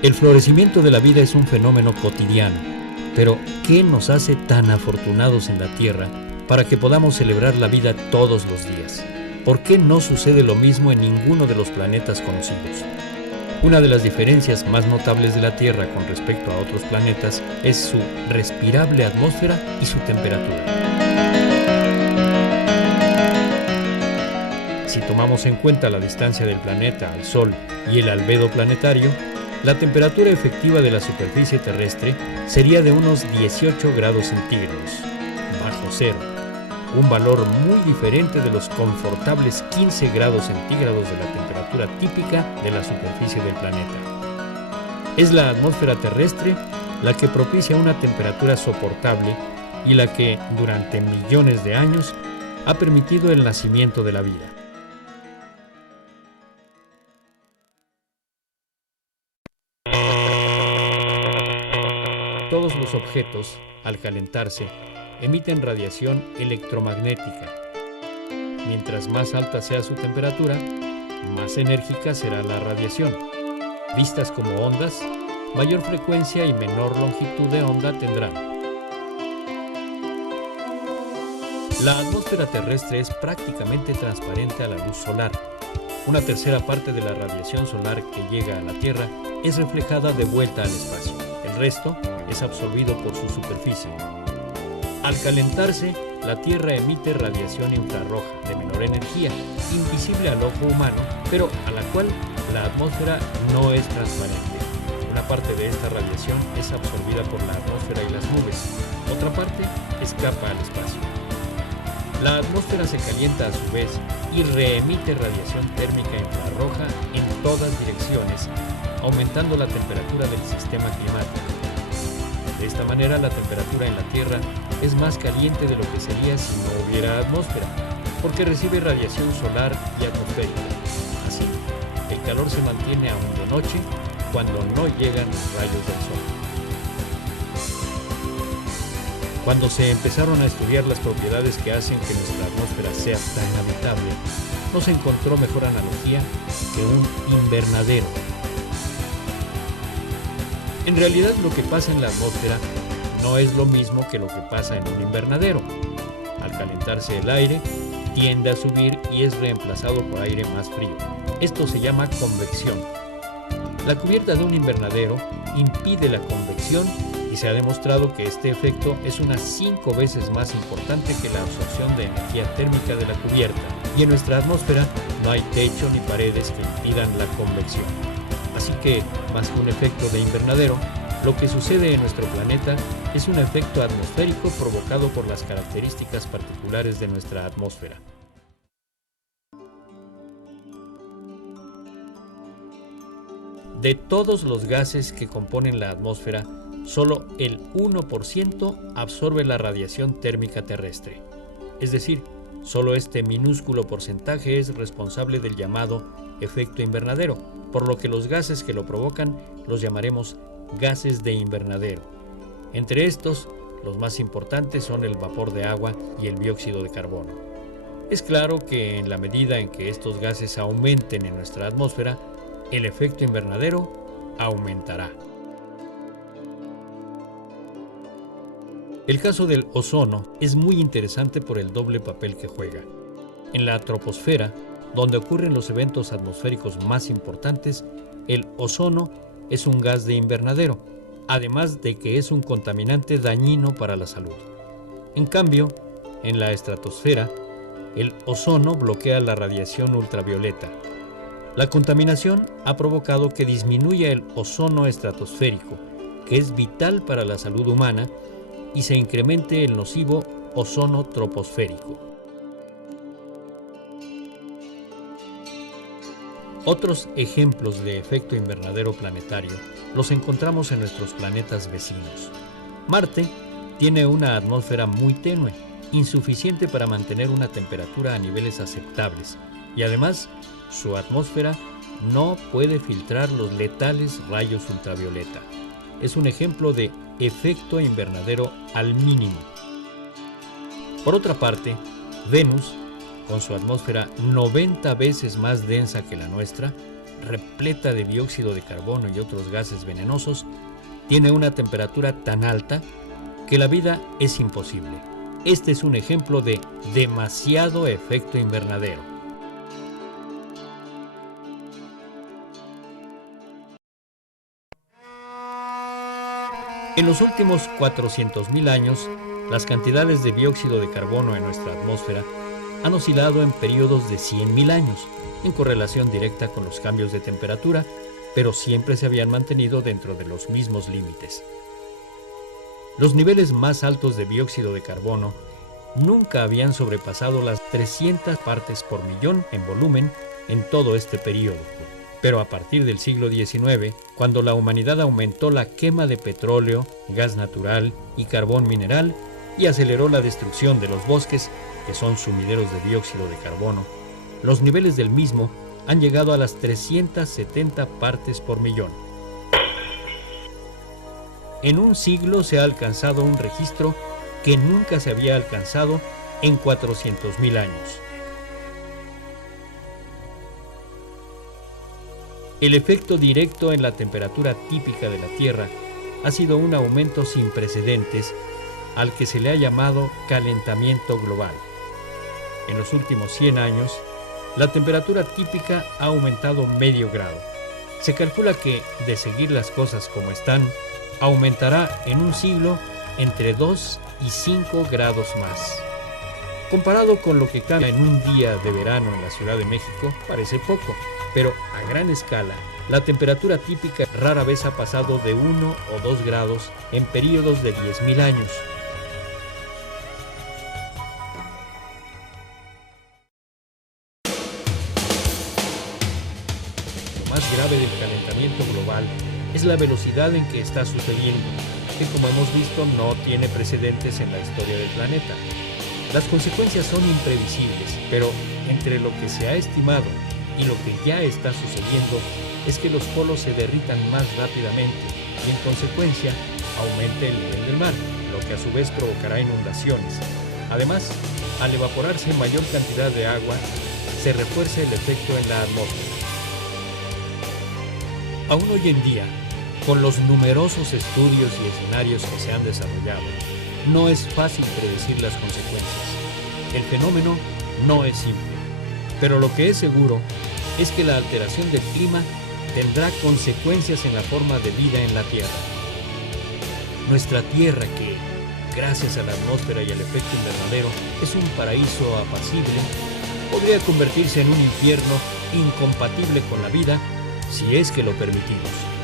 El florecimiento de la vida es un fenómeno cotidiano, pero ¿qué nos hace tan afortunados en la Tierra para que podamos celebrar la vida todos los días? ¿Por qué no sucede lo mismo en ninguno de los planetas conocidos? Una de las diferencias más notables de la Tierra con respecto a otros planetas es su respirable atmósfera y su temperatura. Si tomamos en cuenta la distancia del planeta al Sol y el albedo planetario, la temperatura efectiva de la superficie terrestre sería de unos 18 grados centígrados, bajo cero, un valor muy diferente de los confortables 15 grados centígrados de la temperatura típica de la superficie del planeta. Es la atmósfera terrestre la que propicia una temperatura soportable y la que, durante millones de años, ha permitido el nacimiento de la vida. Todos los objetos, al calentarse, emiten radiación electromagnética. Mientras más alta sea su temperatura, más enérgica será la radiación. Vistas como ondas, mayor frecuencia y menor longitud de onda tendrán. La atmósfera terrestre es prácticamente transparente a la luz solar. Una tercera parte de la radiación solar que llega a la Tierra es reflejada de vuelta al espacio. El resto es absorbido por su superficie. Al calentarse, la Tierra emite radiación infrarroja de menor energía, invisible al ojo humano, pero a la cual la atmósfera no es transparente. Una parte de esta radiación es absorbida por la atmósfera y las nubes, otra parte escapa al espacio. La atmósfera se calienta a su vez y reemite radiación térmica infrarroja en todas direcciones, aumentando la temperatura del sistema climático. De esta manera, la temperatura en la Tierra es más caliente de lo que sería si no hubiera atmósfera, porque recibe radiación solar y atmosférica. Así, el calor se mantiene aún de noche cuando no llegan los rayos del sol. Cuando se empezaron a estudiar las propiedades que hacen que nuestra atmósfera sea tan habitable, no se encontró mejor analogía que un invernadero. En realidad, lo que pasa en la atmósfera no es lo mismo que lo que pasa en un invernadero. Al calentarse el aire, tiende a subir y es reemplazado por aire más frío. Esto se llama convección. La cubierta de un invernadero impide la convección y se ha demostrado que este efecto es unas 5 veces más importante que la absorción de energía térmica de la cubierta. Y en nuestra atmósfera no hay techo ni paredes que impidan la convección. Así que, más que un efecto de invernadero, lo que sucede en nuestro planeta es un efecto atmosférico provocado por las características particulares de nuestra atmósfera. De todos los gases que componen la atmósfera, solo el 1% absorbe la radiación térmica terrestre. Es decir, solo este minúsculo porcentaje es responsable del llamado efecto invernadero, por lo que los gases que lo provocan los llamaremos gases de invernadero. Entre estos, los más importantes son el vapor de agua y el dióxido de carbono. Es claro que en la medida en que estos gases aumenten en nuestra atmósfera, el efecto invernadero aumentará. El caso del ozono es muy interesante por el doble papel que juega. En la troposfera, donde ocurren los eventos atmosféricos más importantes, el ozono es un gas de invernadero, además de que es un contaminante dañino para la salud. En cambio, en la estratosfera, el ozono bloquea la radiación ultravioleta. La contaminación ha provocado que disminuya el ozono estratosférico, que es vital para la salud humana, y se incremente el nocivo ozono troposférico. Otros ejemplos de efecto invernadero planetario los encontramos en nuestros planetas vecinos. Marte tiene una atmósfera muy tenue, insuficiente para mantener una temperatura a niveles aceptables, y además su atmósfera no puede filtrar los letales rayos ultravioleta. Es un ejemplo de efecto invernadero al mínimo. Por otra parte, Venus, con su atmósfera 90 veces más densa que la nuestra, repleta de dióxido de carbono y otros gases venenosos, tiene una temperatura tan alta que la vida es imposible. Este es un ejemplo de demasiado efecto invernadero. En los últimos 400.000 años, las cantidades de dióxido de carbono en nuestra atmósfera han oscilado en periodos de 100.000 años, en correlación directa con los cambios de temperatura, pero siempre se habían mantenido dentro de los mismos límites. Los niveles más altos de dióxido de carbono nunca habían sobrepasado las 300 partes por millón en volumen en todo este periodo. Pero a partir del siglo XIX, cuando la humanidad aumentó la quema de petróleo, gas natural y carbón mineral y aceleró la destrucción de los bosques, que son sumideros de dióxido de carbono, los niveles del mismo han llegado a las 370 partes por millón. En un siglo se ha alcanzado un registro que nunca se había alcanzado en 400.000 años. El efecto directo en la temperatura típica de la Tierra ha sido un aumento sin precedentes al que se le ha llamado calentamiento global. En los últimos 100 años, la temperatura típica ha aumentado medio grado. Se calcula que, de seguir las cosas como están, aumentará en un siglo entre 2 y 5 grados más. Comparado con lo que cambia en un día de verano en la Ciudad de México, parece poco, pero a gran escala, la temperatura típica rara vez ha pasado de 1 o 2 grados en periodos de 10.000 años. Lo más grave del calentamiento global es la velocidad en que está sucediendo, que como hemos visto no tiene precedentes en la historia del planeta. Las consecuencias son imprevisibles, pero entre lo que se ha estimado y lo que ya está sucediendo es que los polos se derritan más rápidamente y en consecuencia aumente el nivel del mar, lo que a su vez provocará inundaciones. Además, al evaporarse mayor cantidad de agua, se refuerza el efecto en la atmósfera. Aún hoy en día, con los numerosos estudios y escenarios que se han desarrollado, no es fácil predecir las consecuencias. El fenómeno no es simple, pero lo que es seguro es que la alteración del clima tendrá consecuencias en la forma de vida en la Tierra. Nuestra Tierra, que, gracias a la atmósfera y al efecto invernadero, es un paraíso apacible, podría convertirse en un infierno incompatible con la vida si es que lo permitimos.